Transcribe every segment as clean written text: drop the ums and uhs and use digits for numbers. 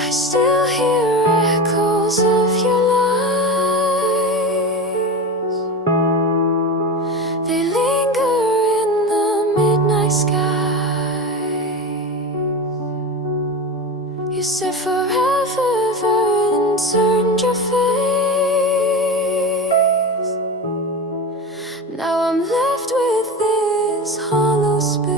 I still hear echoes of your lies. They linger in the midnight sky. You said forever, then turned your face. Now I'm left with this hollow space.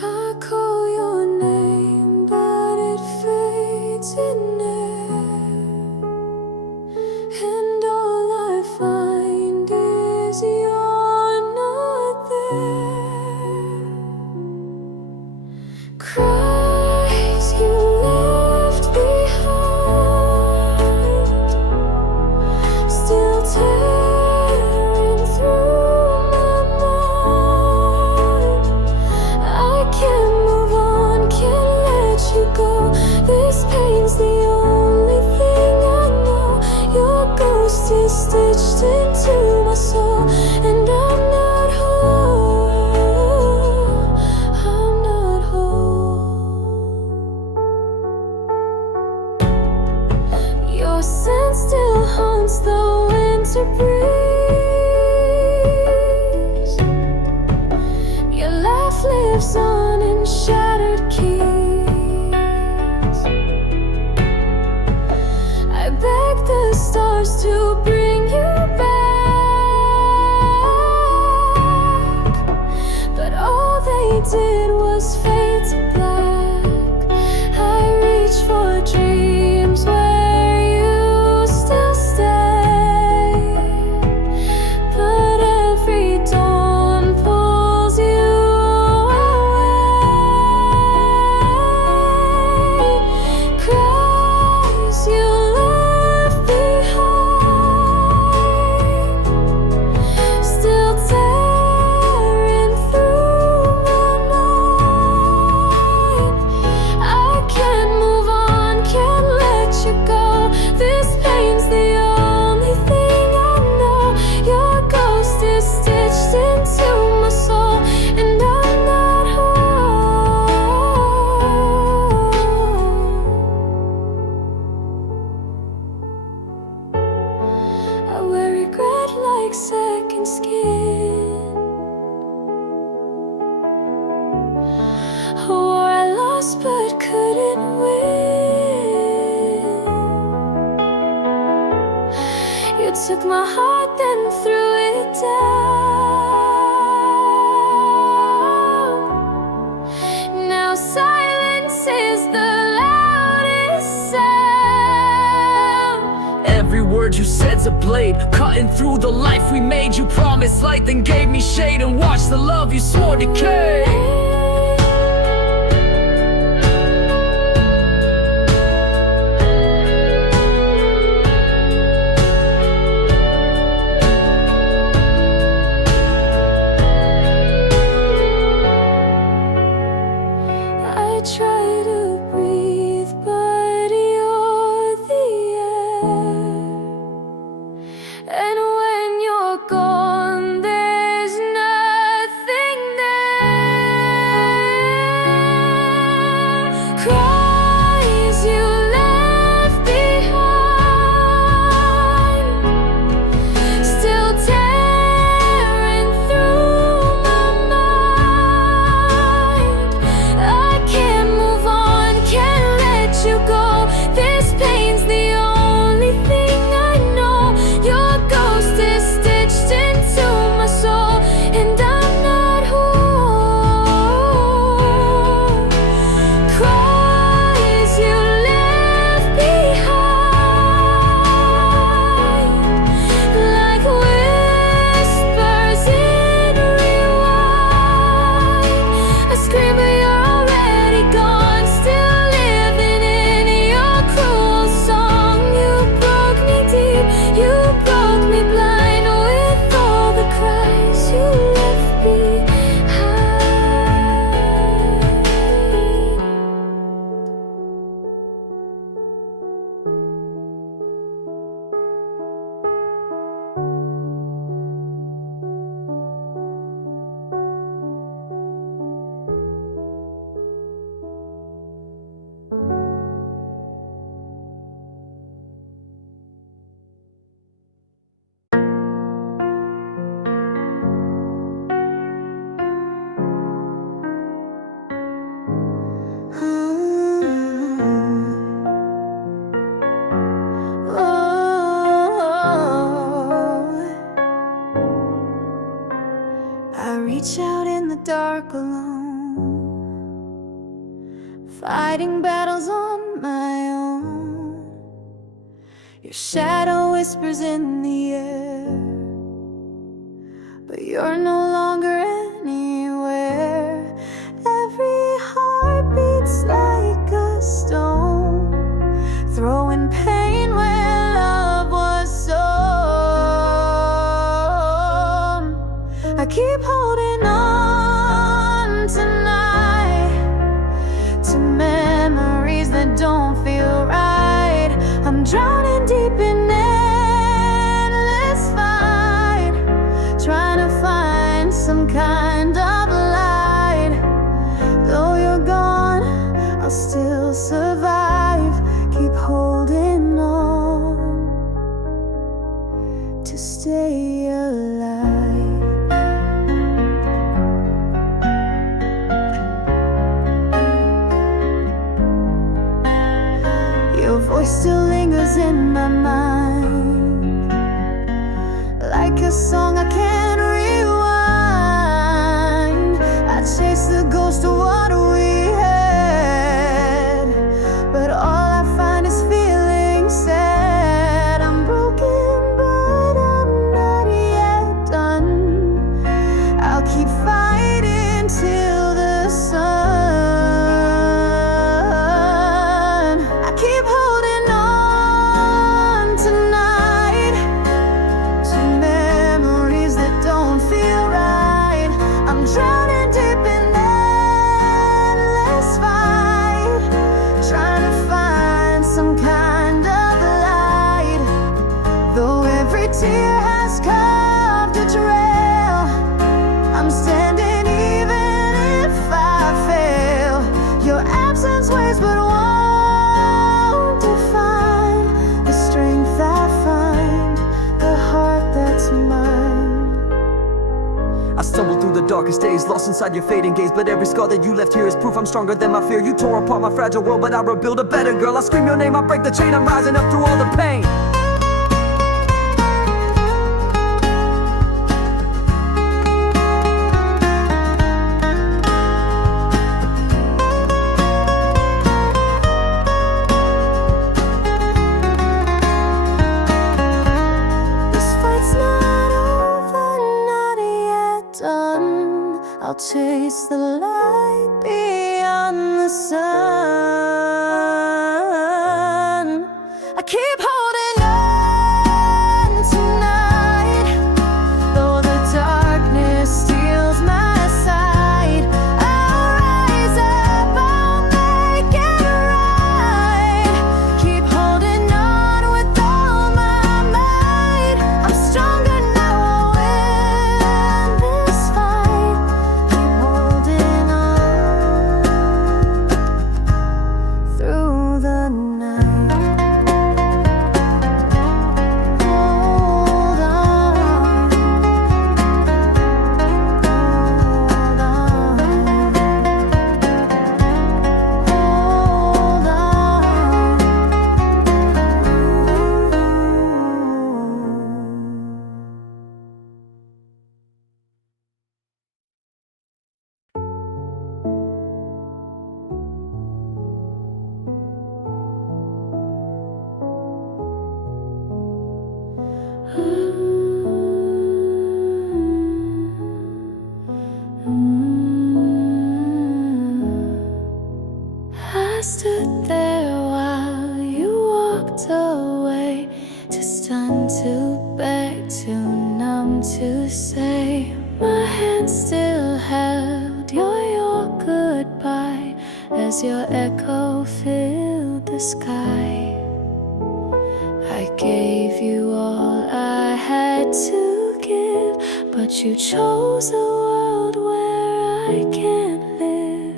I call your name, but it fades in air, and all I find is you're not there. Cries you left behind, still tearing through my mind. I can't move on, can't let you go. This pain's the only thing I know. Your ghost is stitched into my soul, and I'm not whole. I'm not whole. Your scent still haunts the winter breeze. Your laugh lives on in shattered keys. I beg the stars to bring you back, but all they did was fade to black. I reach for dreams where you still stay, but every dawn pulls you away. Cries you left behind, still tearing through my mind. I can't move on, can't let you go. This pain's the only thing I know. Your ghost is stitched into my soul, and I'm not whole. I wear regret like second skin. A war I lost but couldn't win. You took my heart, then threw it down. Now silence is the loudest sound. Every word you said's a blade, cutting through the life we made. You promised light, then gave me shade, and watched the love you swore decay. I try to breathe, but you're the air. And when you're gone, there's nothing there. dark alone, fighting battles on my own. Your shadow whispers in the air, but you're no longer anywhere. Every heart beats like a stone, throwing pain where love was sown. I keep holding on tonight to memories that don't feel right. I'm drowning deep in endless fight, trying to find some kind of light. Though you're gone, I'll still survive. Keep holding on to stay alive. Your voice still lingers in my mind, like a song I can't rewind. I chase the ghost of what we had, but all I find is feeling sad. I'm broken, but I'm not yet done. I'll keep fighting till the sun. I keep holding on tonight to memories that don't feel right. I'm drowning deep in endless fight, trying to find some kind of light. Though every tear has carved a trail, I'm standing even if I fail. Your absence weighs but won't define the strength I find, the heart that's mine. I stumbled through the darkest days, lost inside your fading gaze. But every scar that you left here is proof I'm stronger than my fear. You tore apart my fragile world, but I rebuild a better girl. I scream your name, I break the chain, I'm rising up through all the pain. This fight's not over, not yet done. I'll chase the light beyond the sun. I keep holding on tonight, though the darkness steals my sight. I'll rise up, I'll make it right. Keep holding on with all my might. I'm stronger now, I'll win this fight. Keep holding on through the night. Hold on, hold on, I stood there while you walked away, too stunned to beg, too numb to say. My hand still held your goodbye as your echo filled the sky. I gave you all I had to give, but you chose a world where I can't live.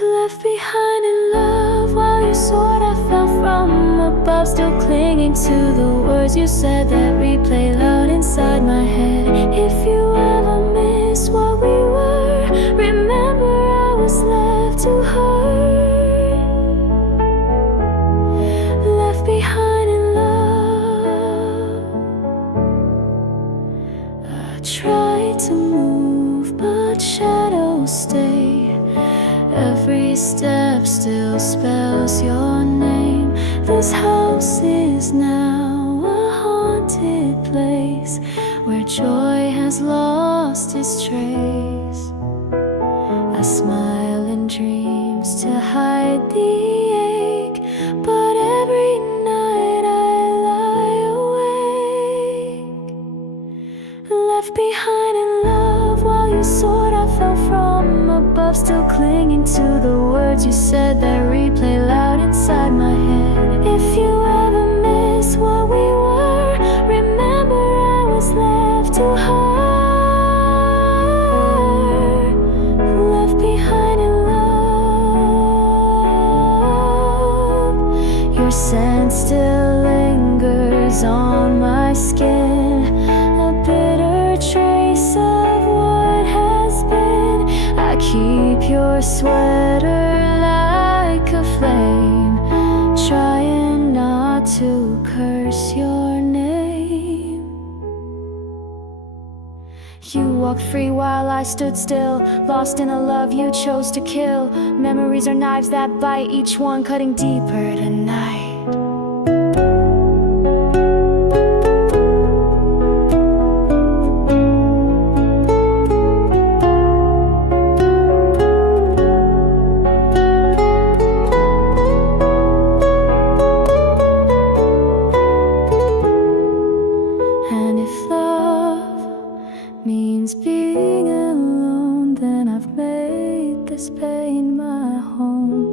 Left behind in love while you soared, I fell from above, still clinging to the words you said that replay loud inside my head. If you ever miss what we were, remember I was left to hurt. Left behind in love. I tried to move, every step still spells your name. This house is now a haunted place where joy has lost its trace. I smile in dreams to hide the ache, but every night I lie awake. Left behind in love while you soared, I fell from above, still clinging to the words you said that replay loud inside my head. If you ever miss what we were, remember I was left to hurt. Left behind in love. Your scent still lingers on my skin, a bitter trace of what has been. I keep your sweater like a flame, trying not to curse your name. You walked free while I stood still, lost in a love you chose to kill. Memories are knives that bite, each one cutting deeper tonight. And if love means being alone, then I've made this pain my home.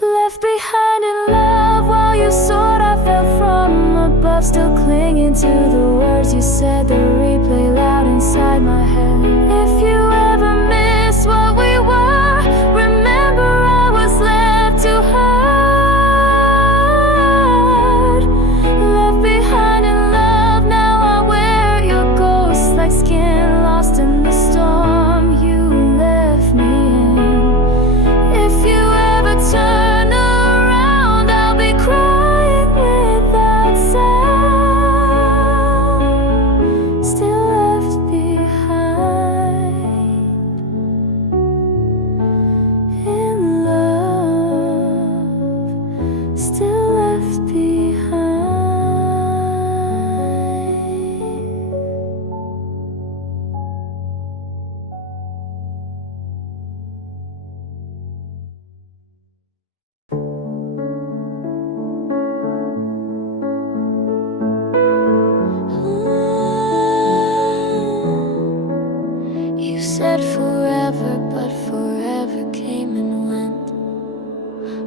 Left behind in love while you soared, I fell from above, still clinging to the words you said that replay loud inside my head. If you ever miss what we were, remember I was left to hurt. Left behind in love, now I wear your ghost like skin, lost in the storm you left me in. If you ever turn around, I'll be crying without sound. Still left behind in love. Still left behind. You said forever, but forever came and went.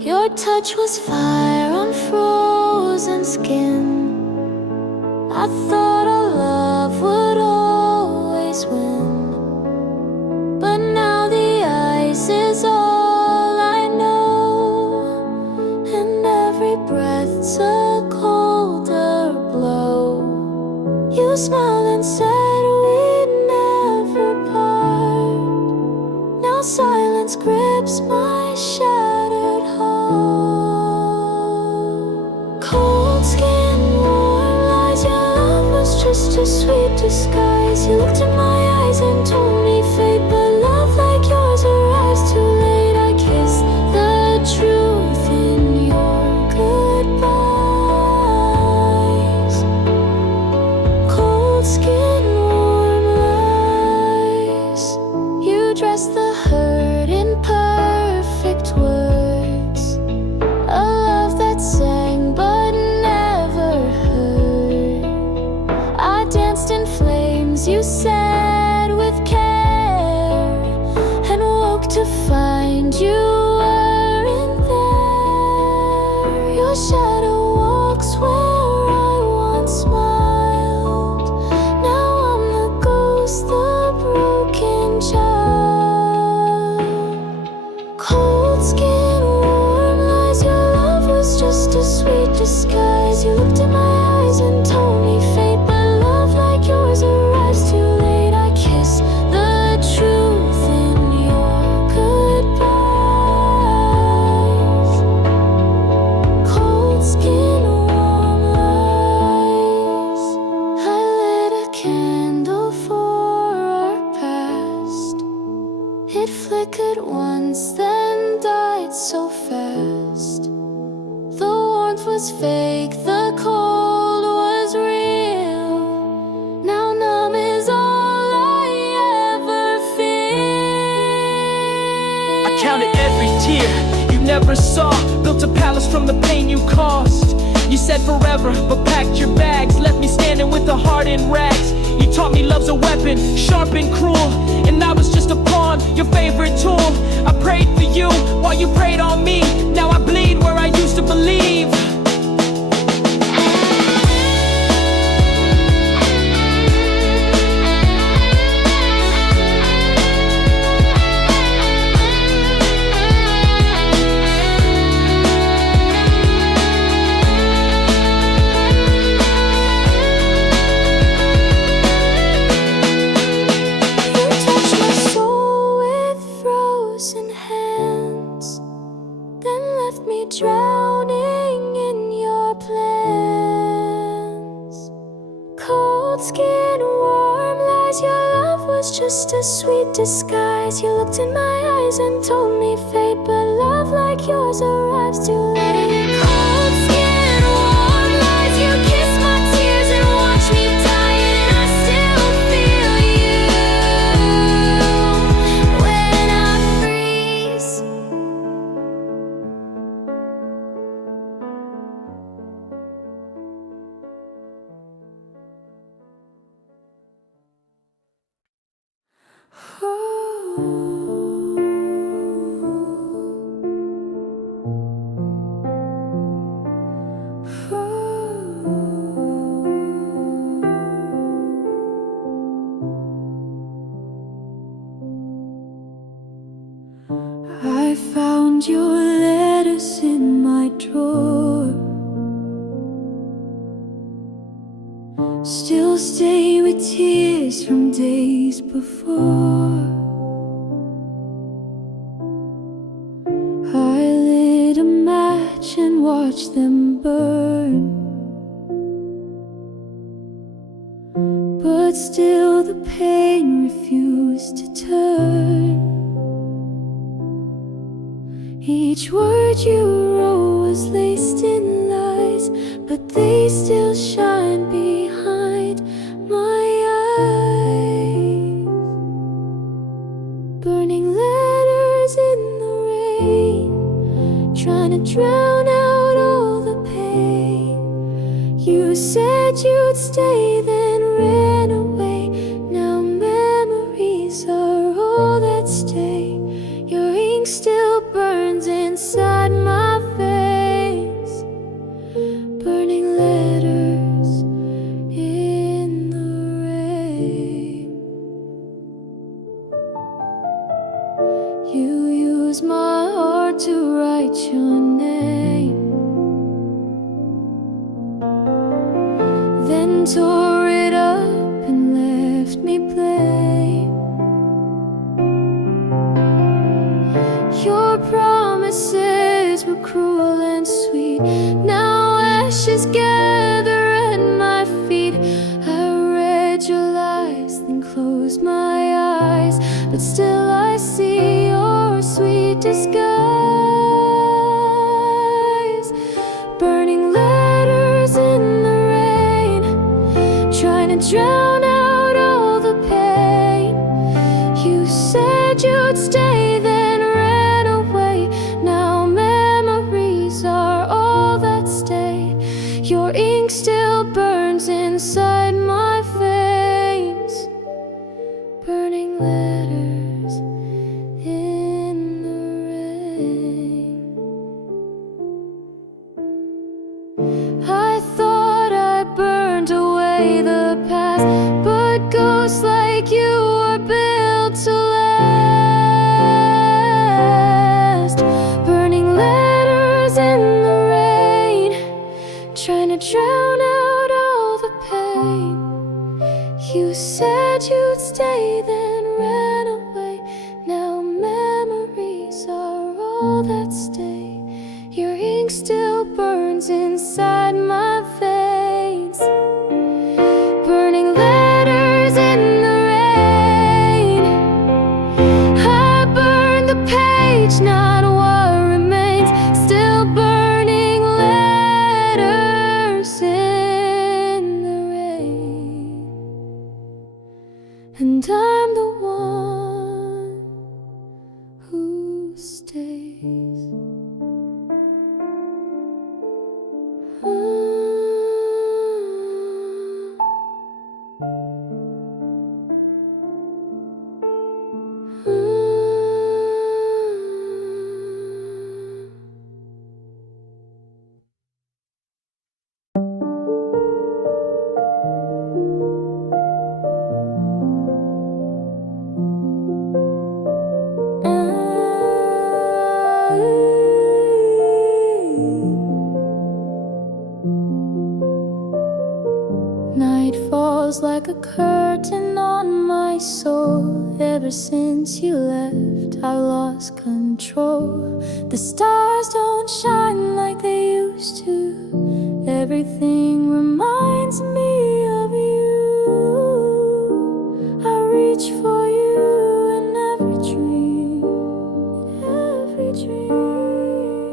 Your touch was fire on frozen skin. I thought our love would always win, but now the ice is all I know, and every breath's a colder blow. You smiled and said we'd never part. Now silence grips my shattered heart. Cold skin, warm lies, your love was just a sweet disguise. You looked in my eyes and told me fate, but love like yours arrives too late. I kissed the truth in your goodbyes. Cold skin, warm lies. You dressed the hurt in perfect words, a love that sang but never heard. I danced in flames, you said with care. never saw. Built a palace from the pain you caused. You said forever, but packed your bags. Left me standing with a heart in rags. You taught me love's a weapon, sharp and cruel, and I was just a pawn, your favorite tool. I prayed for you while you prayed on me. Now I bleed where I used to believe. Drowning in your plans. Cold skin, warm lies. Your love was just a sweet disguise. You looked in my eyes and told me fate, but love like yours arrives too late. Cold skin, warm lies. You kissed my tears and watched me die, and I still feel you when I freeze. I found your letters in my drawer. Still stay with tears from days before. I lit a match and watched them burn, but still the pain refused to turn. Each word you wrote was laced in lies, but they still shine behind my eyes. Burning letters in the rain, trying to drown out all the pain. You said you'd stay, then ran away. Now memories are all that stay. Your ink still burns inside my veins. Burning letters in the rain. You use my heart to write your name, then tore it up and left me plain. Your promises were cruel and sweet. Now ashes gather at my feet. I read your lies, then closed my eyes, but still I see your sweet disguise. Burning letters in the rain, trying to drown out all the pain. You said you'd stay, then ran away. Now memories are all that stay. Your ink still burns inside my veins. Burning letters in the rain. I thought I burned away the past, but ghosts like you are built to last. Burning letters in the rain, trying to drown out all the pain. You said you'd stay, then ran away. Now memories are all that stay. Your ink still burns inside my veins. Burning letters in the rain. I burn the page, not what remains. Still burning letters in the rain. And I'm the one who stays. Night falls like a curtain on my soul. Ever since you left, I lost control. The stars don't shine like they used to. Everything reminds me of you. I reach for you in every dream, every dream.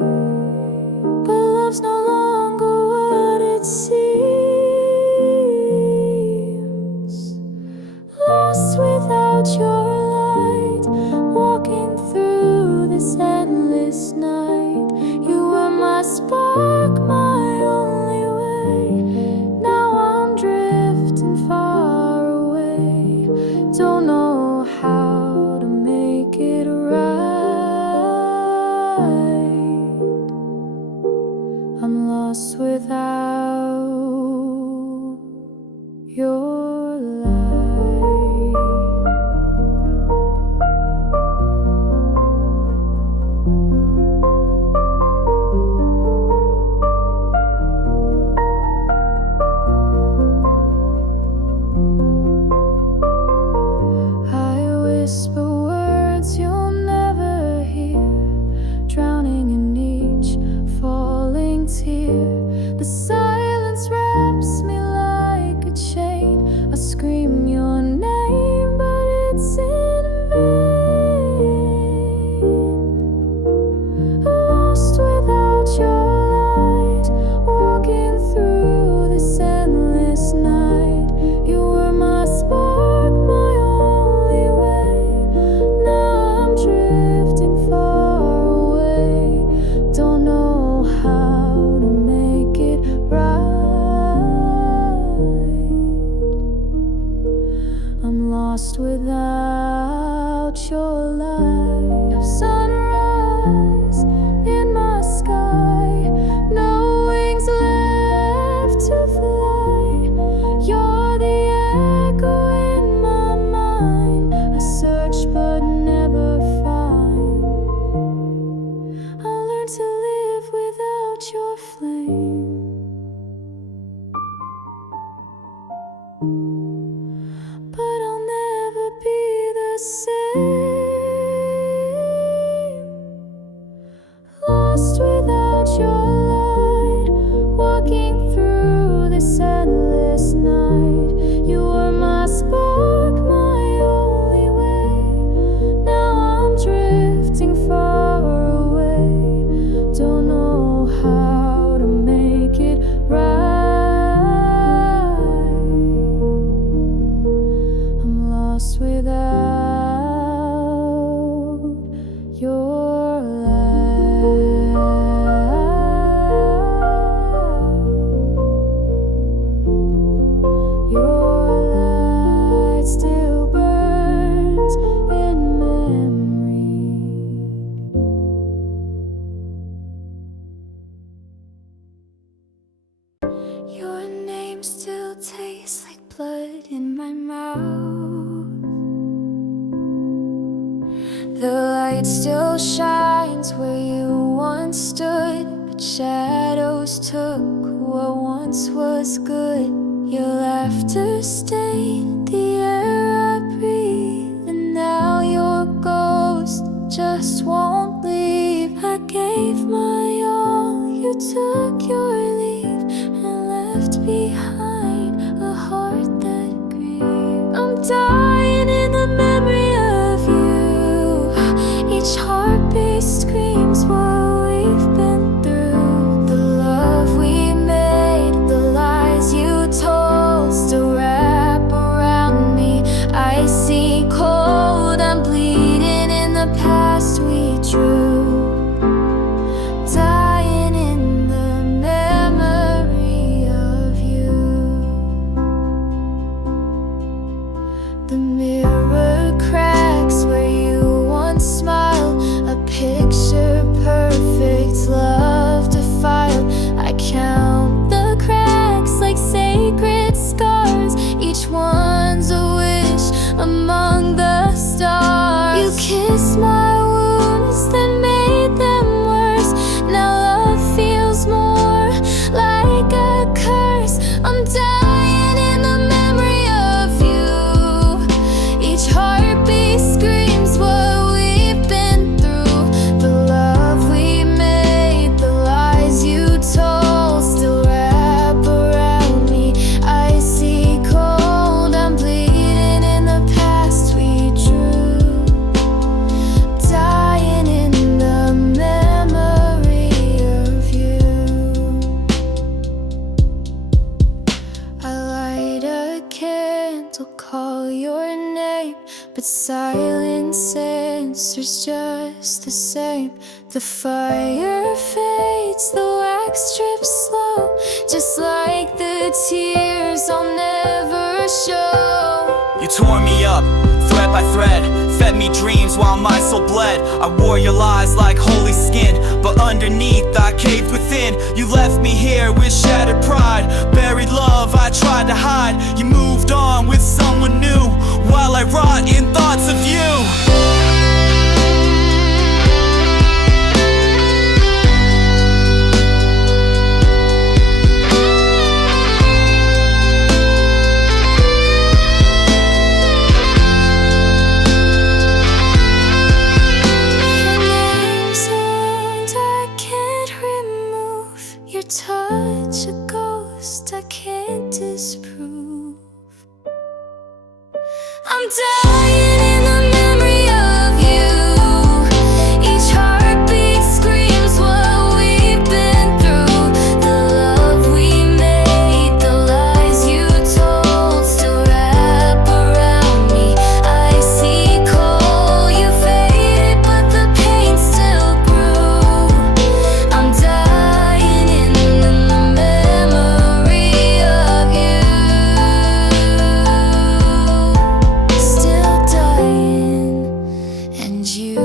But love's no longer what it seems. Lost without your light, walking through this endless night. You were my spark, my only way. Now I'm drifting far away. Don't know how to make it right. I'm lost without your light. I whisper words you'll never hear, drowning in each falling tear. The silence wraps me like a chain. I scream your name, but it's in vain. Lost without your light, walking through this endless night. You were my spark, my only way. Now I'm drifting far away. Don't know how to make it right. I'm lost without your light. Sunrise in my sky, no wings left to fly. You're the echo in my mind. I search but never find. I learned to live without your flame. But I'll never be the same. Lost without your light, walking through this endless night. You were my spark, my only way. Now I'm drifting far away. Don't know how to make it right. I'm lost without your light. Your light still burns in memory. Your name still tastes like blood in my mouth. The light still shines where you once stood, but shadows took what once was good. Your laughter stained the air I breathe, and now your ghost just won't leave. I gave my all, you took your leave, and left behind a heart that grieves. I'm dying in the memory of you. Each heartbeat screams what we've been through. The love we made, the lies you told, still wrap around me. Icy cold, I'm bleeding in the past we drew. Dying in the memory of you. call your name, but silence answers just the same. The fire fades, the wax drips slow, just like the tears I'll never show. You tore me up, thread by thread, fed me dreams while my soul bled. I wore your lies like holy skin, but underneath I caved within. You left me here with shattered pride, buried love I tried to hide. You moved on with someone new, while I rot in thoughts of you. Your touch, a ghost I can't disprove. I'm dying in the memory of you. Each heartbeat screams what we've been through. The love we made, the lies you told still wrap around me. I see coal, you faded, but the pain still grew. I'm dying in the memory of you. Still dying, and you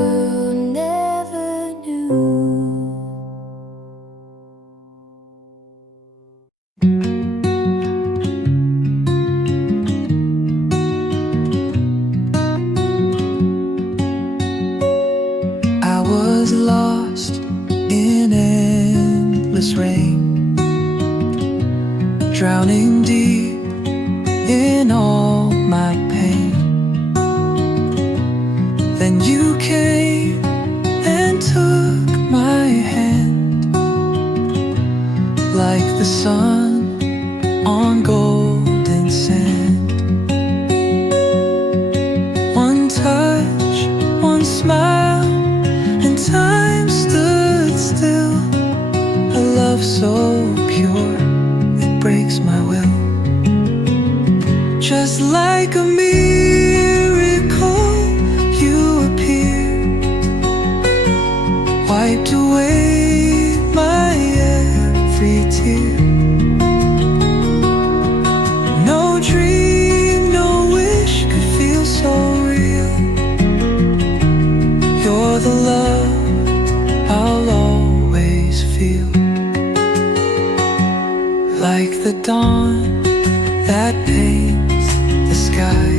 never knew. I was lost in endless rain, drowning deep in all my pain. Then you came and took my hand, like the sun on golden sand. One touch, one smile, and time stood still. A love so pure, it breaks my will. Just like a miracle, you appeared, wiped away my every tear. No dream, no wish could feel so real. You're the love I'll always feel. Like the dawn that paints the sky,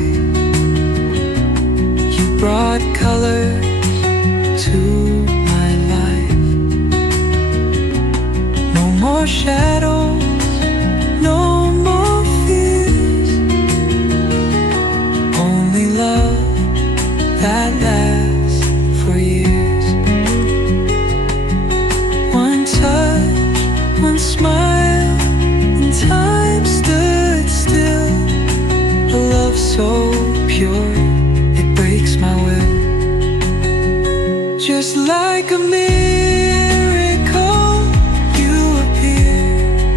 you brought color to my life. No more shadows, no more fears, only love that lasts for years. One touch, one smile, and time stood still. A love so pure, it breaks my will. Just like a miracle, you appeared,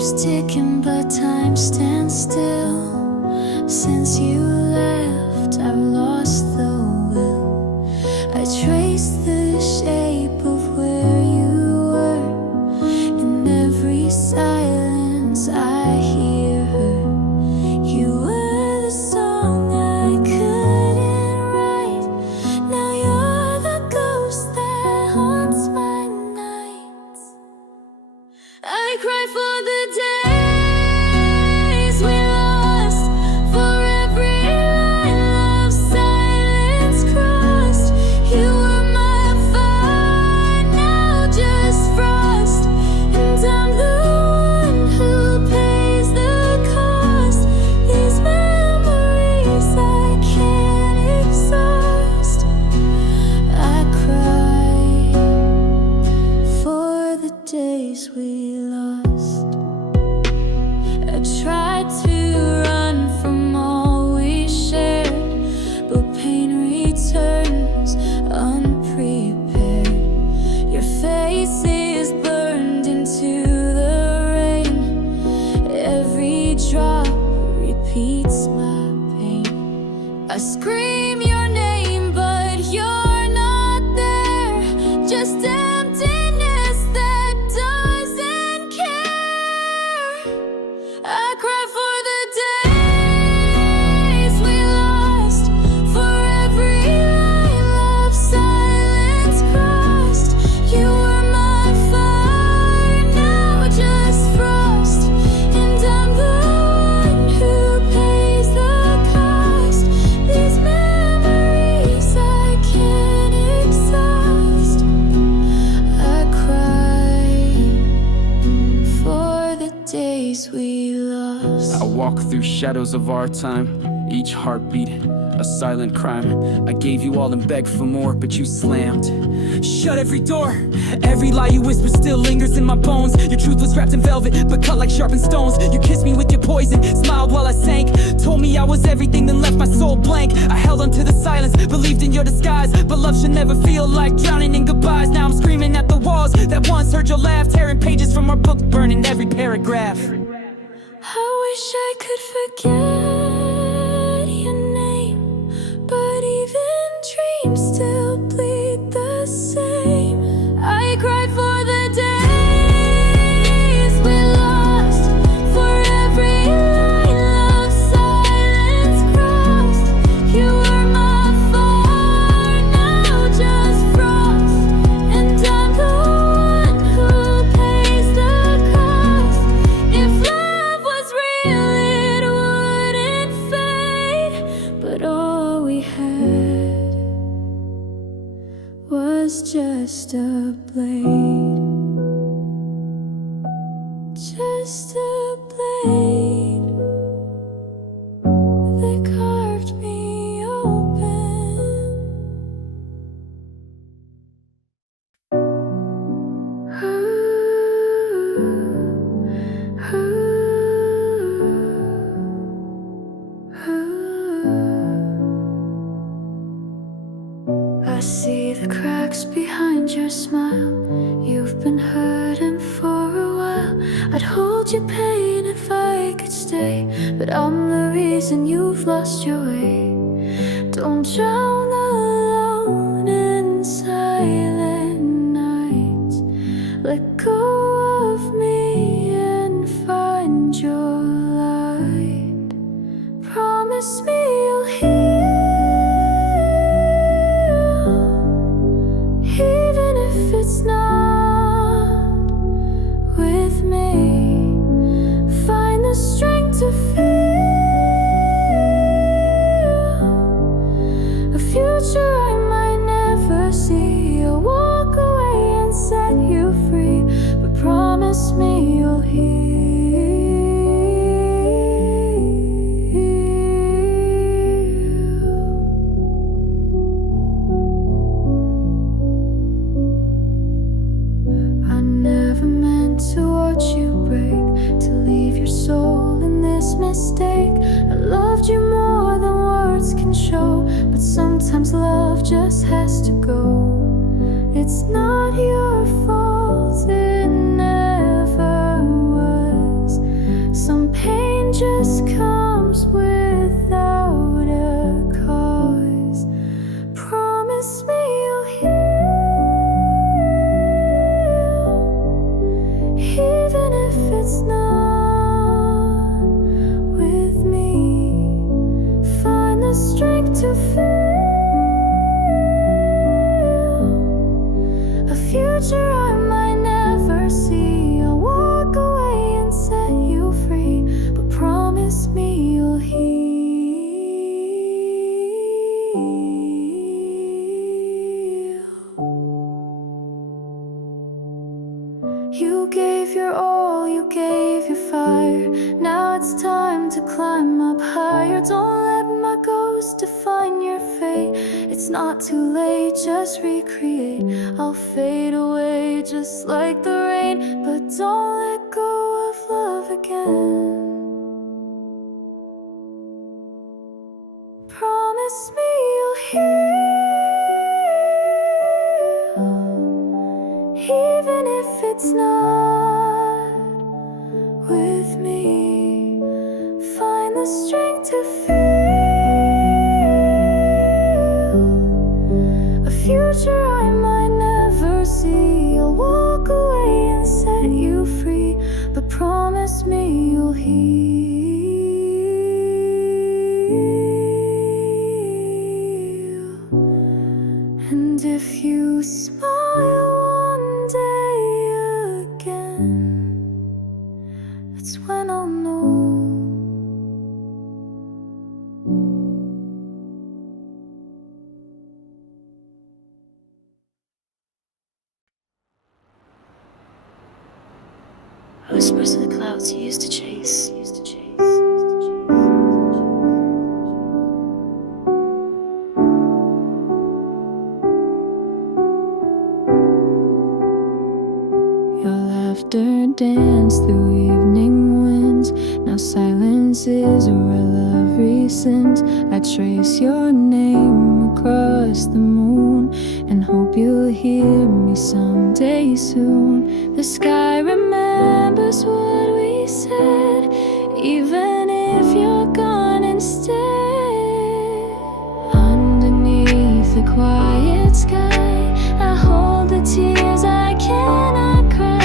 keeps ticking, but time stands still. Since you left, I've lost the will. I trace the shape of where you were. In every silence I hear her. You were the song I couldn't write. Now you're the ghost that haunts my nights. I cry for the days we lost, for every line of silence crossed. You were my fire, now just frost, and I'm the one who pays the cost. These memories I can't exhaust. I cry for the days we lost. I tried to run from all we shared, but pain returns unprepared. Your face is burned into the rain. Every drop repeats my pain. I scream your name, but you're not there. Just emptiness that doesn't care. I cry for the days we lost, for every line of silence crossed. You were my fire, now just frost, and I'm the one who pays the cost. These memories I can't exhaust. I cry for the days we lost. I walk through shadows of our time, each heartbeat a silent crime. I gave you all and begged for more, but you slammed shut every door. Every lie you whispered still lingers in my bones. Your truth was wrapped in velvet, but cut like sharpened stones. You kissed me with your poison, smiled while I sank, told me I was everything, then left my soul blank. I held onto the silence, believed in your disguise, but love should never feel like drowning in goodbyes. Now I'm screaming at the walls that once heard your laugh, tearing pages from our book, burning every paragraph. I wish I could forget your name, but even dreams still bleed the same. I cry for the days we lost, for every line of silence crossed. You were my fire, now just frost, and I'm the one who pays the cost. If love was real, it wouldn't fade, but all we had was just a blade, just a blade that carved me open. I see the cracks behind your smile. You've been hurting for a while. I'd hold your pain if I could stay, but I'm the reason you've lost your way. Don't drown alone in silent nights. Let go of me and find your light. Promise me you'll heal, even if it's not with me. Find the strength to feel a future I might never see. I'll walk away and set you free, but promise me you'll heal. I never meant to watch you break, to leave your soul in this mistake. I loved you more than words can show, but sometimes love just has to go. It's not your fault, it never was. You gave your all, you gave your fire. Now it's time to climb up higher. Don't let my ghost define your fate. It's not too late, just recreate. I'll fade away just like the rain, but don't let go of love again. Promise me you'll heal, even if it's not with me. Find the strength to feel a future I might never see. I'll walk away and set you free, but promise me you'll heal. And if you smile one day again, that's when I'll know. Whispers of the clouds you used to chase. Your laughter danced through evening winds. Now silence is where love rescinds. I trace your name across the moon and hope you'll hear me someday soon. The sky remembers what we said, even if you're gone instead. Underneath the quiet sky, I hold the tears I cannot cry.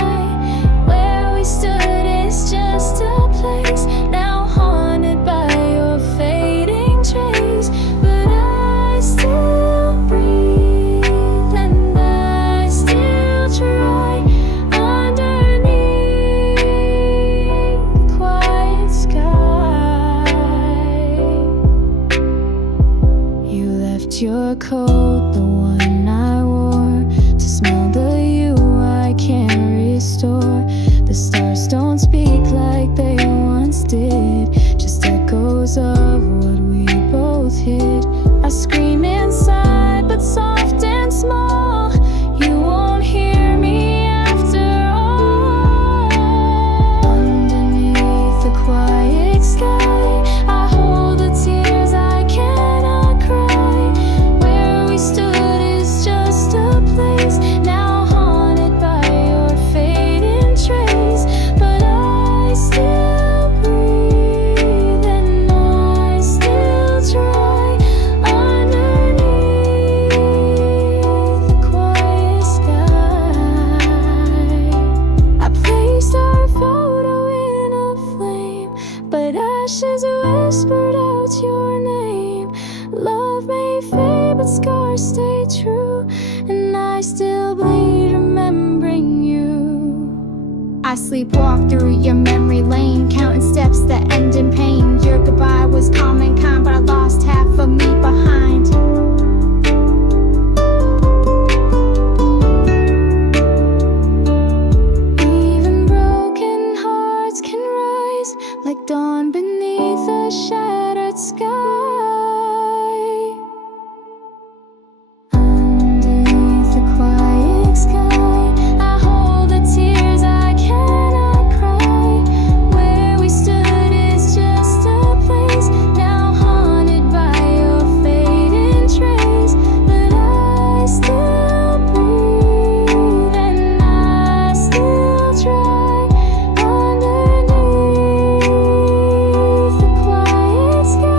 Where we stood is just a place, now haunted by your fading trace. But I still breathe and I still try. Underneath the quiet sky, you left your coat, the one I wore, to smell the you I can't restore. The stars don't speak like they once did, just echoes of what we both hid. I scream inside, but soft and small. You won't hear me after all. Underneath the quiet sky, I hold the tears I cannot cry. Where we stood is just a place, now haunted by your fading trace. But I still breathe and I still try. Underneath the quiet sky, I placed our photo in a flame, but ashes whispered out your name. Love may fade, but scars stay true, and I still bleed remembering you. I sleepwalk through your memory lane, counting steps that end in pain. Your goodbye was calm and kind, but I lost half of me behind. Even broken hearts can rise like dawn beneath a shattered sky. Underneath the quiet sky, I hold the tears I cannot cry. Where we stood is just a place, now haunted by your fading trace. But I still breathe and I still try. Underneath the quiet sky,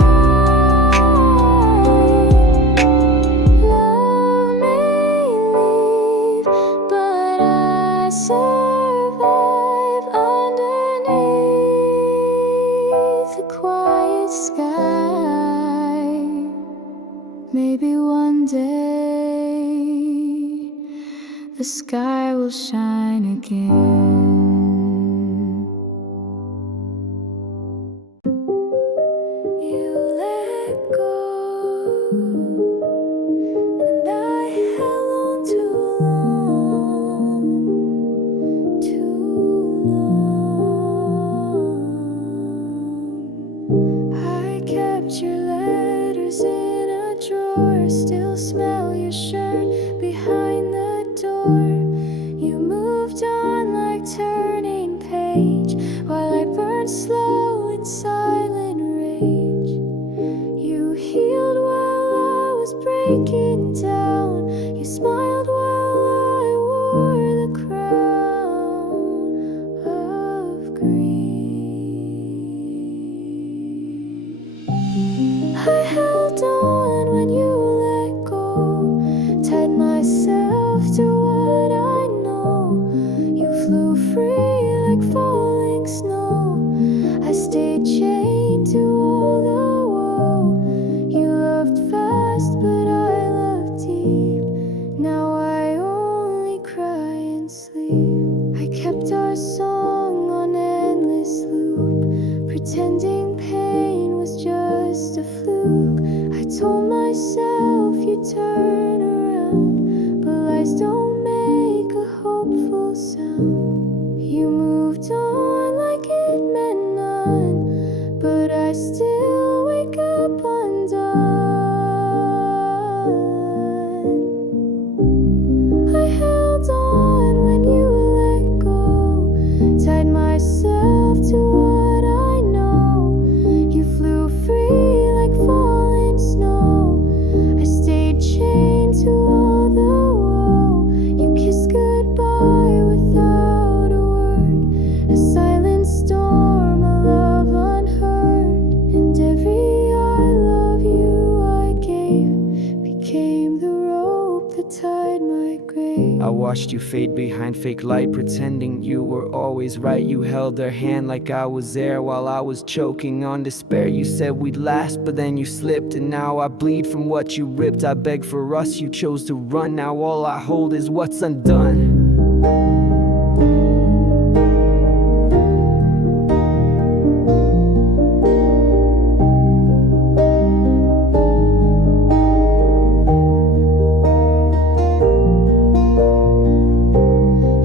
love may leave, but I survive. Underneath the quiet sky, maybe one day the sky will shine again. You let go, and I held on too long to like falling snow. I stayed chained to all the woe. You loved fast, but I loved deep. Now I only cry and sleep. I kept our song on endless loop, pretending pain was just a fluke. I told myself you'd turn around, but lies don't make a hopeful sound. You moved on like it meant none, but I still wake up undone. I held on when you let go, tied myself to what I know. You flew free like falling snow. I stayed chained to all the woe. You kissed goodbye without a word, a silent storm, a love unheard. And every I love you I gave became the rope that tied my grave. I watched you fade behind fake light, pretending you were always right. You held her hand like I was there while I was choking on despair. You said we'd last, but then you slipped, and now I bleed from what you ripped. I begged for us, you chose to run. Now all I hold is what's undone.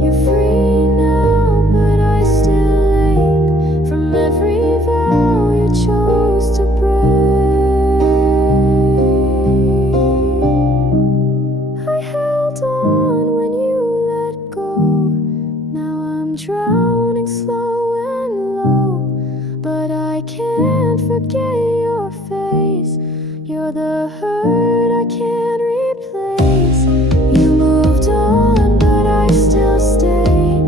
You're free now, but I still ache from every vow you chose to break. I held on when you let go. Now I'm drowning slow and low, but I can't forget your face. You're the hurt I can't replace. You moved on, but I still stay,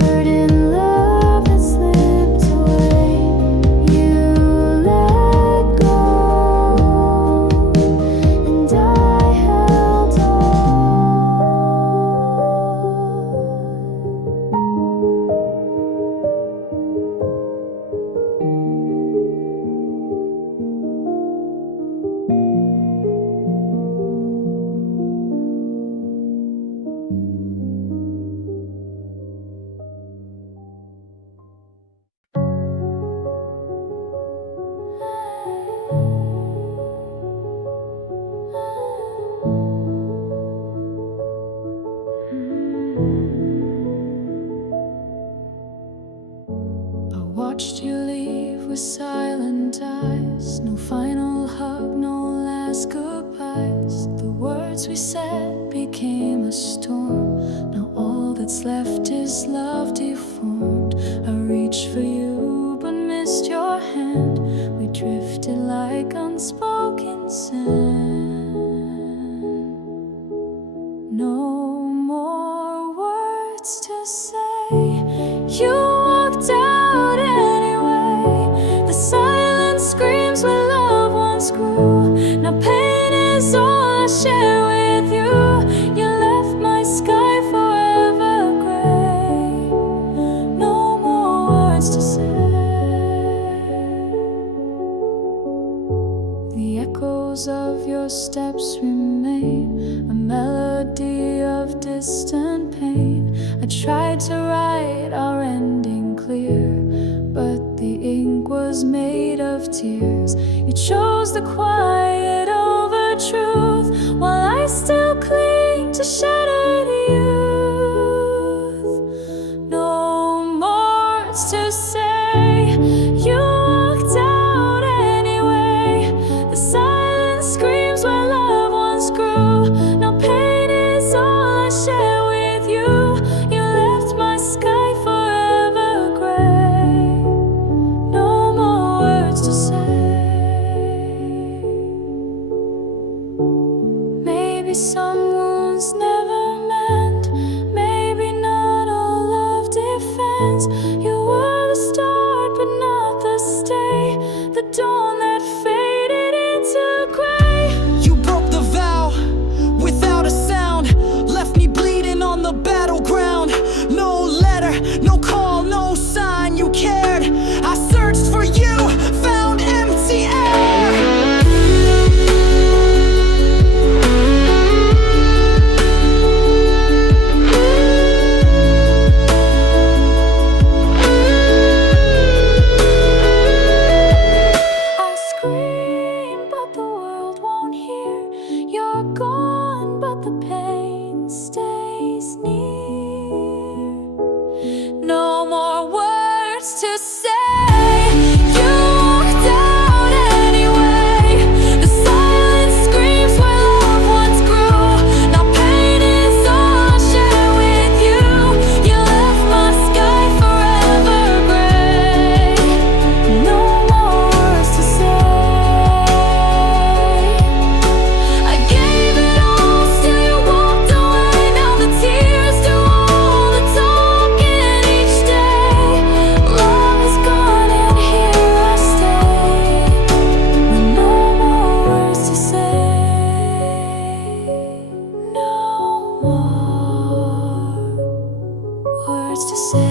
hurt in love that slipped away. You let go, and I held on. I watched you leave with silent eyes. No final hug, no last goodbyes. The words we said became a storm. Now all that's left is love deformed. I reached for you, but missed your hand. We drifted like unspoken sand. No more words to say. You walked out anyway. The silence screams where love once grew. Now pain is all I share with you. You left my sky forever gray. No more words to say. The echoes of your steps remain, a melody of distant pain. I tried to write our ending clear, but the ink was made of tears. You chose the quiet over truth, while I still cling to shattered youth. No more words to say. You walked out anyway. The silence screams where love once grew. Now pain is all I share with you. You left my sky forever gray. No more words to say. Maybe some wounds never mend. Maybe not all love defends. You were the start, but not the stay. The dawn that faded into gray. You broke the vow without a sound, left me bleeding on the battleground. No letter, no call, no words to say. You walked out anyway. The silence screams where love once grew. Now pain is all I share with you. You left my sky forever gray. No more words to say. I gave it all, still you walked away. Now the tears do all the talking each day. Love is gone and here I stay, with no more words to say. No more words to say.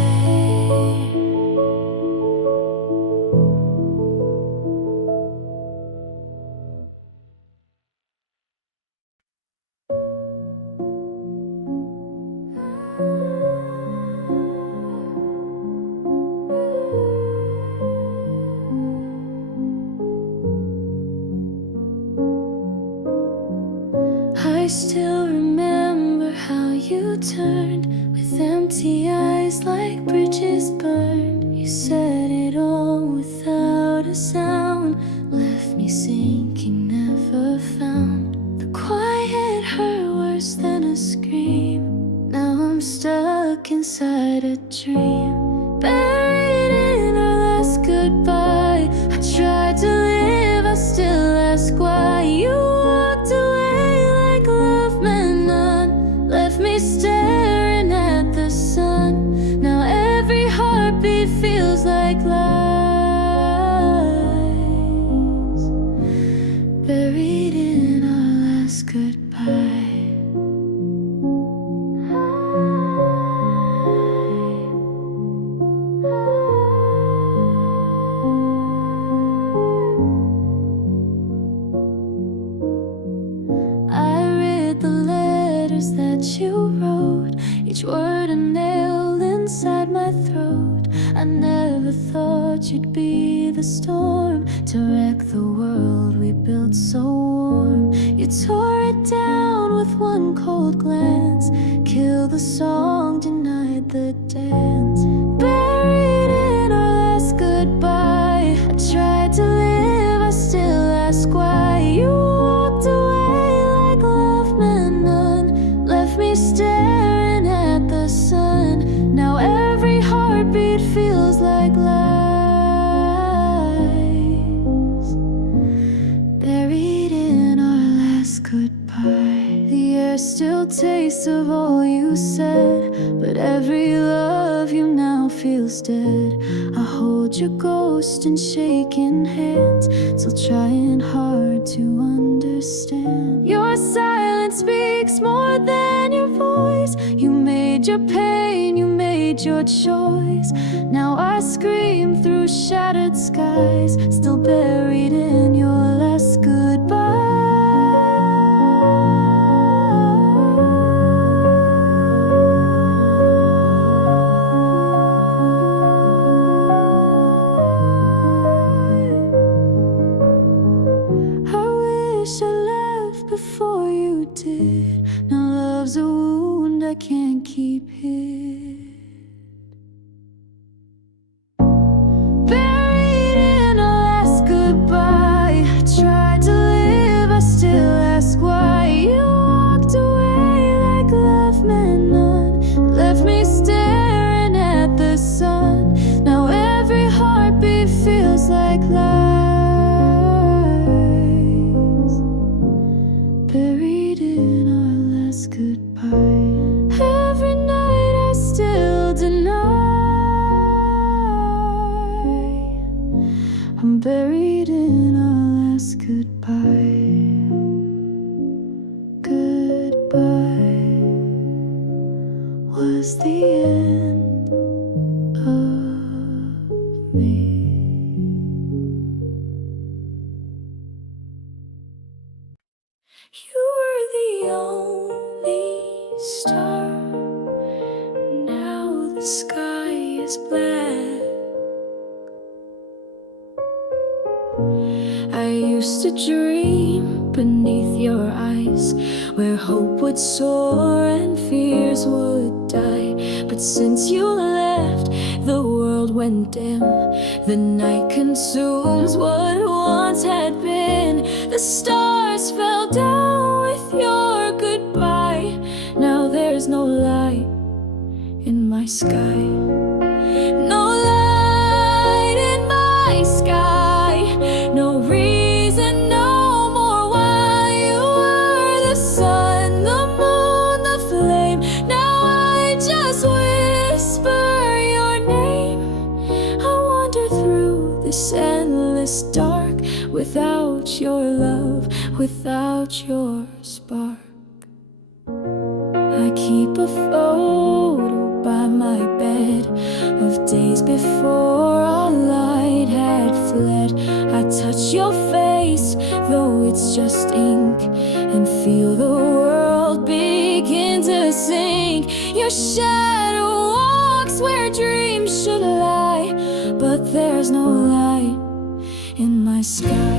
I still remember how you turned with empty eyes like bridges burned. You said it all without a sound, left me sinking, never found. The quiet hurt worse than a scream. Now I'm stuck inside a dream, buried in our last goodbye. I tried to live, I still ask why. You walked away like love meant none, left me staring at the sun. Now every heartbeat feels like lies, buried in our last goodbye. I read the letters that you wrote, each word a nail inside my throat. I never thought you'd be the storm to wreck the world we built so warm. You tore it down with one cold glance, killed the song, denied the dance. Buried in our last goodbye. I tried to live, I still ask why. You walked away like love meant none, left me staring at the sun. Now every heartbeat feels like lies, buried in our last goodbye. The air still tastes of all you said, but every love you now feels dead. I hold your ghost in shaking hands, still trying hard to understand. Your silence speaks more than your voice. You made your pain, you made your choice. Now I scream through shattered skies, still buried in your last before you did. Now love's a wound I can't keep hid. Buried in our last goodbye. I tried to live, I still ask why. You walked away like love meant none, left me staring at the sun. Now every heartbeat feels like lies, buried in our last goodbye. Every night I still deny I'm buried in our last goodbye. Goodbye was the end of me. You were the only star. Now the sky is black. I used to dream beneath your eyes, where hope would soar and fears would die. But since you left, the world went dim. The night consumes what once had been. The stars fell down with your goodbye. Now there's no light in my sky. No light in my sky. No reason, no more why. You were the sun, the moon, the flame. Now I just whisper your name. I wander through this endless dark without your love, without your spark. I keep a photo by my bed of days before our light had fled. I touch your face, though it's just ink, and feel the world begin to sink. Your shadow walks where dreams should lie, but there's no light in my sky.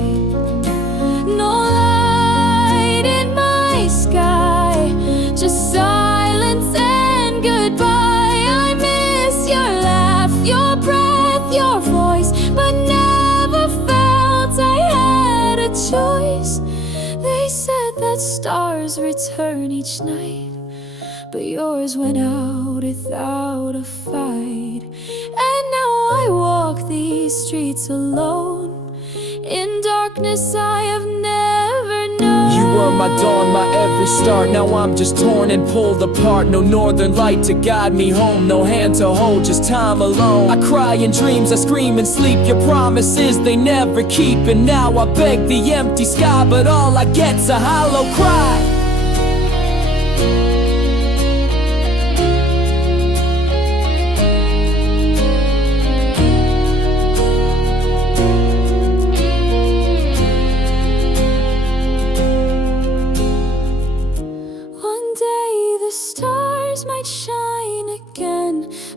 No light in my sky, just silence and goodbye. I miss your laugh, your breath, your voice, but never felt I had a choice. They said that stars return each night, but yours went out without a fight. And now I walk these streets alone, in darkness I have never known. You were my dawn, my every start. Now I'm just torn and pulled apart. No northern light to guide me home, no hand to hold, just time alone. I cry in dreams, I scream in sleep. Your promises they never keep. And now I beg the empty sky, but all I get's a hollow cry.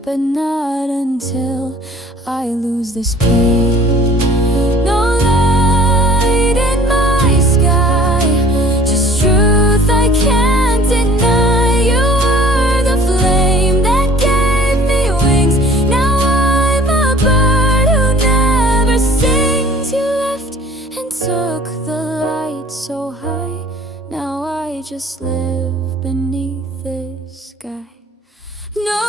But not until I lose this pain. No light in my sky, just truth I can't deny. You were the flame that gave me wings. Now I'm a bird who never sings. You left and took the light so high. Now I just live beneath this sky. No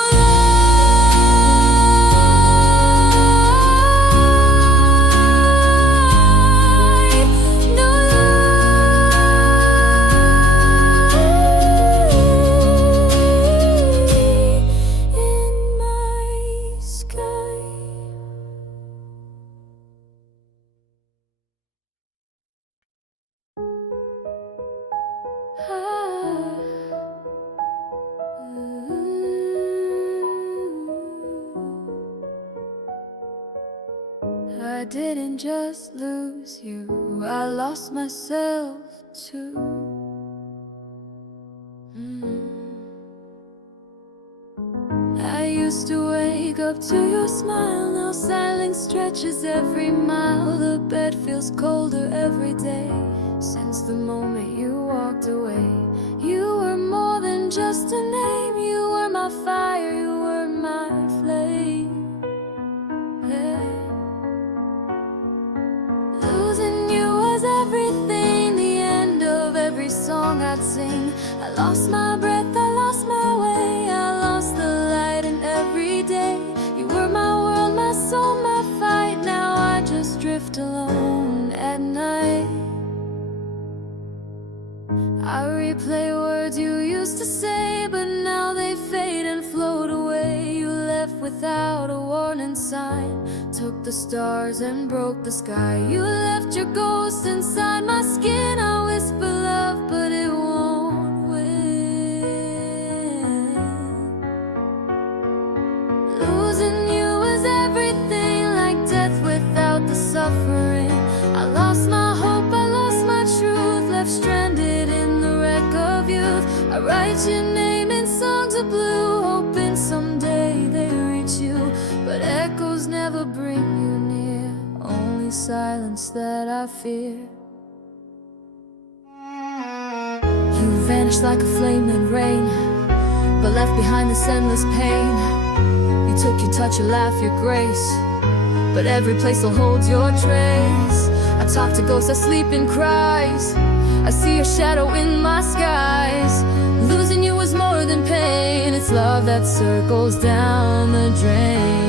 I didn't just lose you, I lost myself too. I used to wake up to your smile. Now silence stretches every mile. The bed feels colder every day since the moment you walked away. You were more than just a name. You were my fire, you were my flame. Losing you was everything, the end of every song I'd sing. I lost my breath, I lost my way, I lost the light in every day. You were my world, my soul, my fight. Now I just drift alone at night. I replay words you used to say, but now they fade and float away. You left without a warning sign, took the stars and broke the sky. You left your ghost inside my skin. I whisper love, but it won't win. Losing you was everything, like death without the suffering. I lost my hope, I lost my truth, left stranded in the wreck of youth. I write your name in songs of blue, hoping someday they reach you, but echoes never bring you near, only silence that I fear. You vanished like a flame in rain, but left behind this endless pain. You You took your touch, your laugh, your grace, but every place will hold your trace. I talk to ghosts, I sleep in cries. I see your shadow in my skies. Losing you was more than pain. It's love that circles down the drain.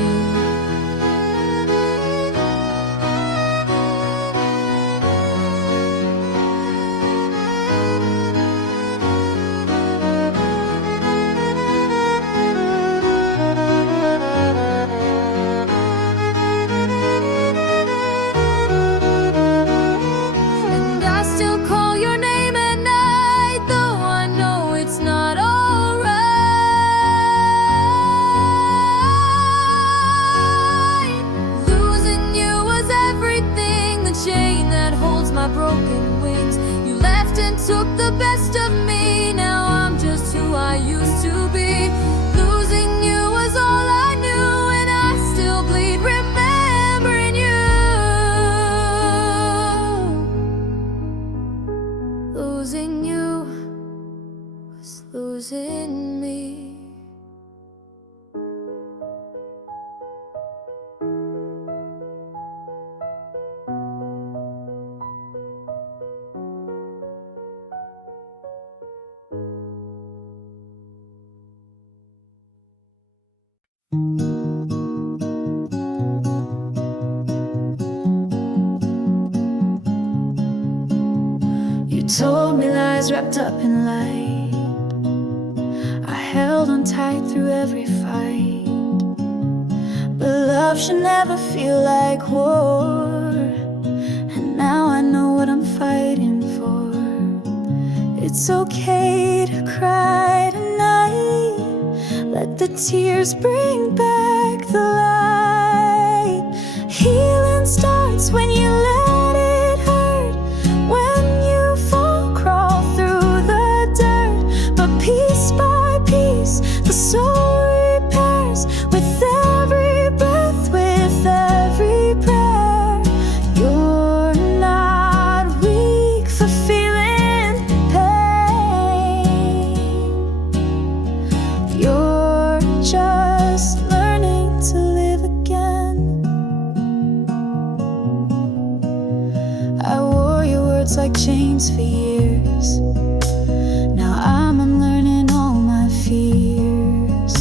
Broken wings, you left and took the best of me. Now I'm just who I used to be. Losing you was all I knew, and I still bleed remembering you. Losing you was losing me. You told me lies wrapped up in light. I held on tight through every fight, but love should never feel like war. And now I know what I'm fighting for. It's okay to cry tonight. Let the tears bring back the light. Healing starts when you let it hurt. When you fall, crawl through the dirt. But piece by piece, the soul repairs. With every breath, with every prayer. You're not weak for feeling pain. You're just learning to live again. I wore your words like chains for years. Now I'm unlearning all my fears.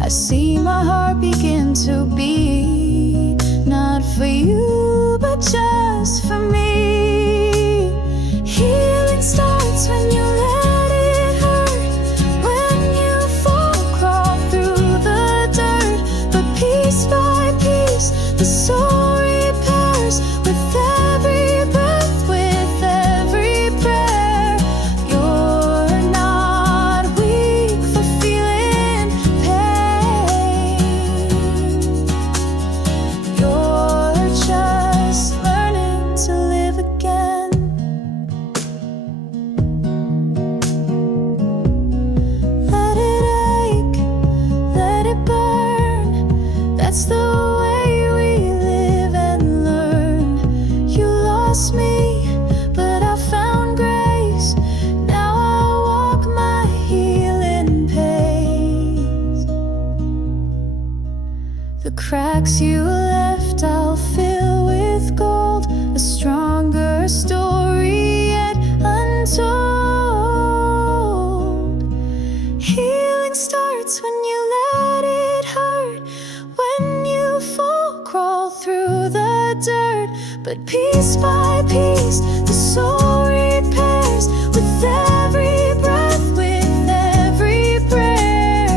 I see my heart begin to beat, not for you, but just for me. Healing starts when you let it hurt. When you fall, crawl through the dirt. But piece by piece, the soul repairs. With every breath, with every prayer. You're not weak for feeling pain. You're just learning to live again. Let it ache, let it burn. That's the way we live and learn. You lost me, but I found grace. Now I walk my healing pace. The cracks you left I'll fill with gold. A stronger story yet untold. Healing starts when you let it hurt. When you fall, crawl through the dirt. But piece by piece, the soul repairs. With every breath, with every prayer.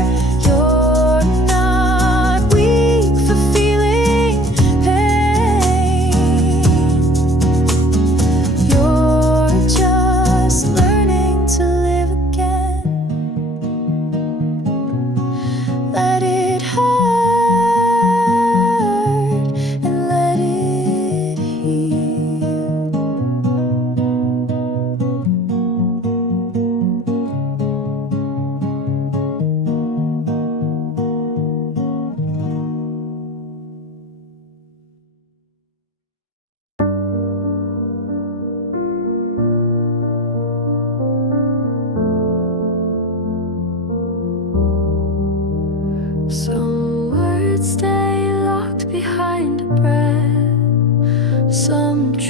You're not weak for feeling pain. You're just learning to live again. Let it hurt and let it heal.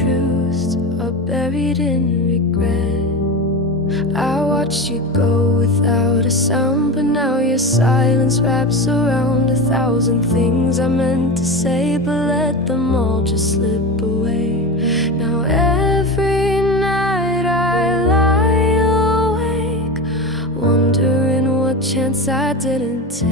truths are buried in regret. I watched you go without a sound, but now your silence wraps around 1,000 things I meant to say, but let them all just slip away. Now every night I lie awake, wondering what chance I didn't take.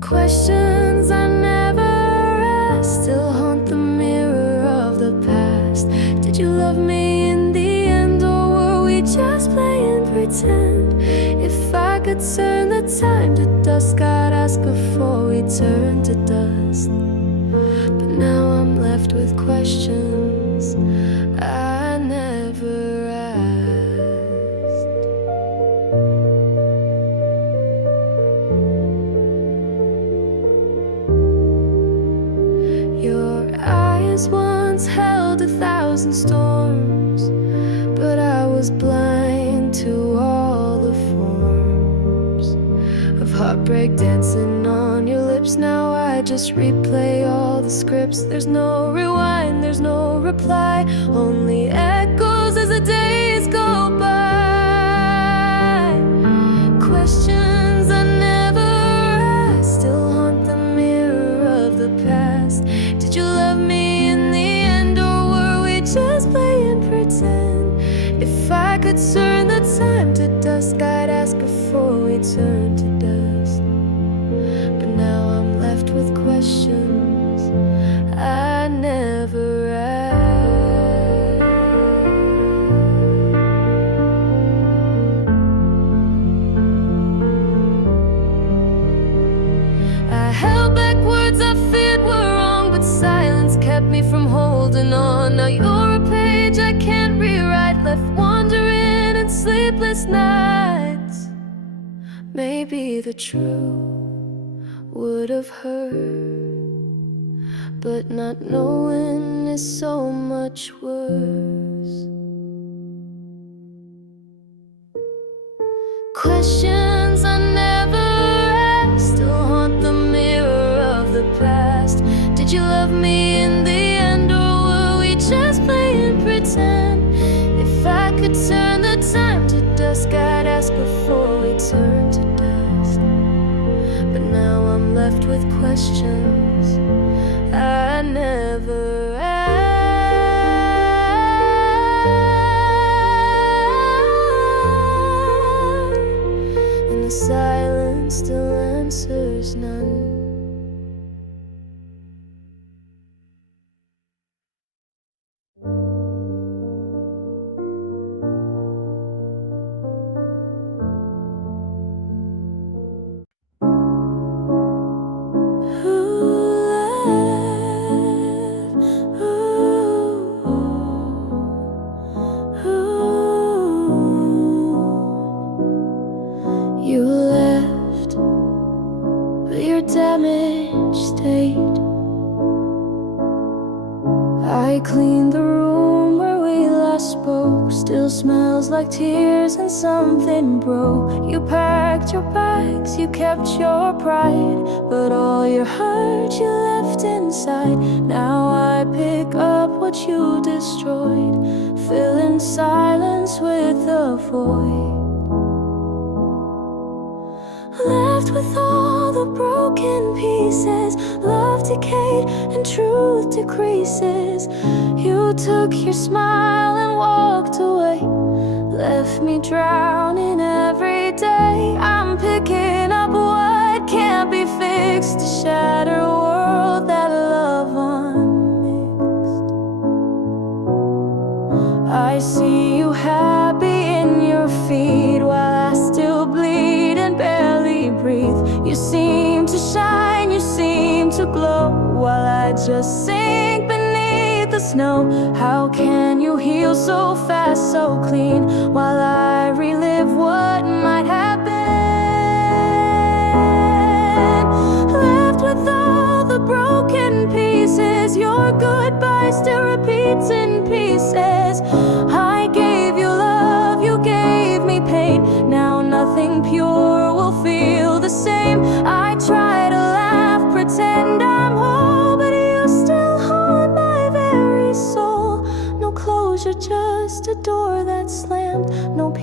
Questions I never asked still haunt the mirror of the past. Did you love me in the end, or were we just playing pretend? If I could turn the time to dusk, I'd ask before we turn to dust. But now I'm left with questions I never asked. Your eyes once held 1,000 storms, but I was blind to all the forms of heartbreak dancing on your lips. Now I just replay all the scripts. There's no rewind, there's no reply, only echoes as the days go by. Questions I never asked still haunt the mirror of the past. Did you love me in the end, or were we just playing pretend? If I could turn the time to dusk, I'd ask before we turn to dust. But now I'm left with questions I never asked. I held back words I feared were wrong, but silence kept me from holding on. Now you're a page I can't rewrite, left wandering in sleepless nights. Maybe the truth would have hurt, but not knowing is so much worse. Questions I never asked still haunt the mirror of the past. Did you love me in the end, or were we just playing pretend? If I could turn the time to dusk, I'd ask before we turn to dust. But now I'm left with questions I never asked, and the silence still answers none. You left, but your damaged state. I cleaned the room where we last spoke. Still smells like tears and something broke. You packed your bags, you kept your pride, but all your hurt you left inside. Now I pick up what you destroyed, filling silence with a void. Left with all the broken pieces, love decayed and truth decreases. You took your smile and walked away, left me drowning every day. I'm picking up what can't be fixed, a shattered world that love unmixed. I see you happy in your feet while I still bleed and barely breathe. You seem to shine, you seem to glow, while I just sink beneath the snow. How can you heal so fast, so clean, while I relive what might have been? Left with all the broken pieces, your goodbye still repeats in pieces. I gave you love, you gave me pain. Now nothing pure will feel the same. I try to laugh, pretend I'm whole, but you still haunt my veins.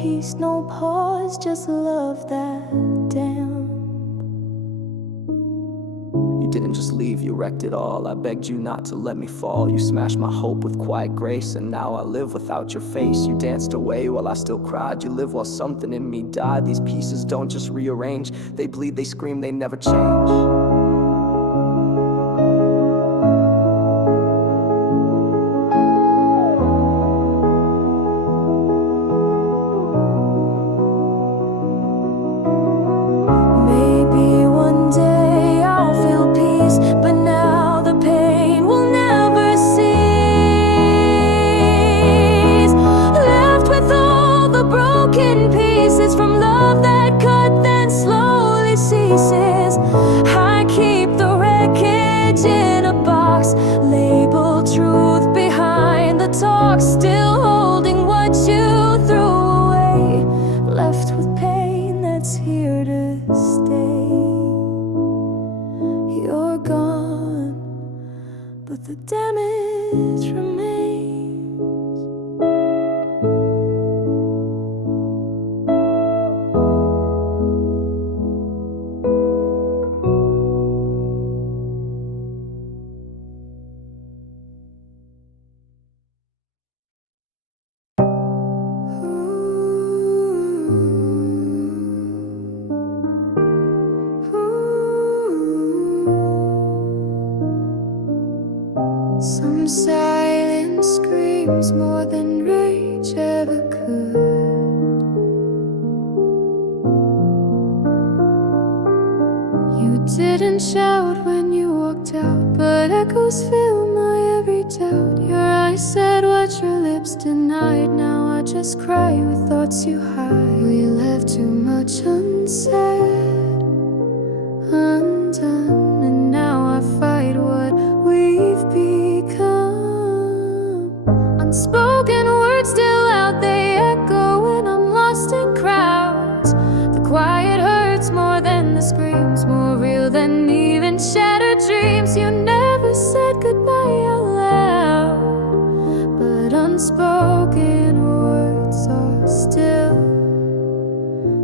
peace, no pause, just love that damn. You didn't just leave, you wrecked it all. I begged you not to let me fall. You smashed my hope with quiet grace, and now I live without your face. You danced away while I still cried. You live while something in me died. These pieces don't just rearrange, they bleed, they scream, they never change. I keep the wreckage in a box, labeled truth behind the talk, still holding what you threw away, left with pain that's here to stay. You're gone, but the damage remains. Some silence screams more than rage ever could. You didn't shout when you walked out, but echoes fill my every doubt. Your eyes said what your lips denied. Now I just cry with thoughts you hide. We left too much unsaid, undone, and now I fight what we've become. Unspoken words still out, they echo when I'm lost in crowds. The quiet hurts more than the screams, more real than even shattered dreams. You never said goodbye out loud, but unspoken words are still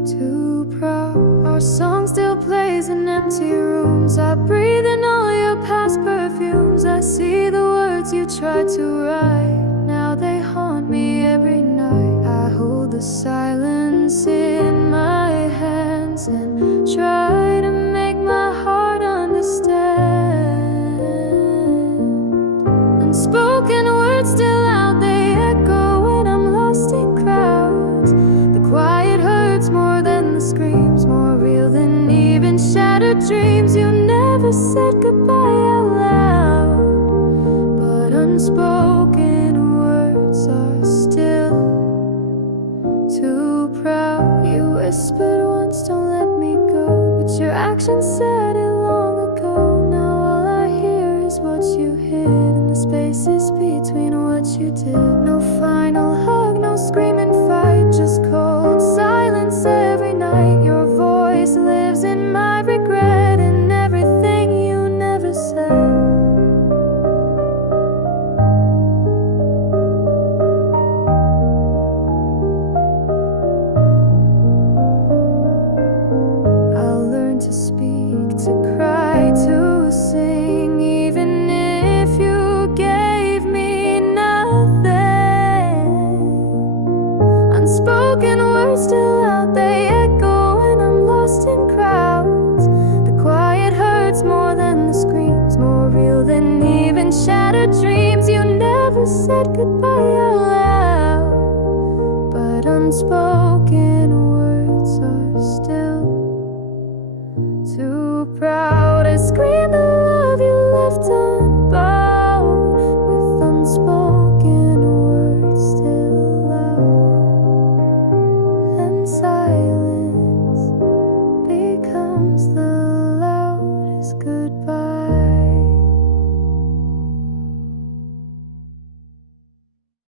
too proud. Our song still plays in empty rooms. I breathe in all your past perfumes. I see the words you tried to write, now they haunt me every night. I hold the silence in my hands and try to make my heart understand. Unspoken words still out, they echo when I'm lost in crowds. The quiet hurts more than the screams, more real than even shattered dreams. You never said goodbye out loud, but unspoken words are still too proud. You whispered once, don't let me go, but your actions said it long ago. Now all I hear is what you hid, and the spaces between what you did. No final hug, no screaming fight, just cold silence every night. Your voice lives in my regret and everything you never said. I'll learn to speak, to cry, to sing, even if you gave me nothing. Unspoken words still out, they echo when I'm lost in crowds. The quiet hurts more than the screams, more real than even shattered dreams. You never said goodbye out loud, but unspoken words are still too proud to scream the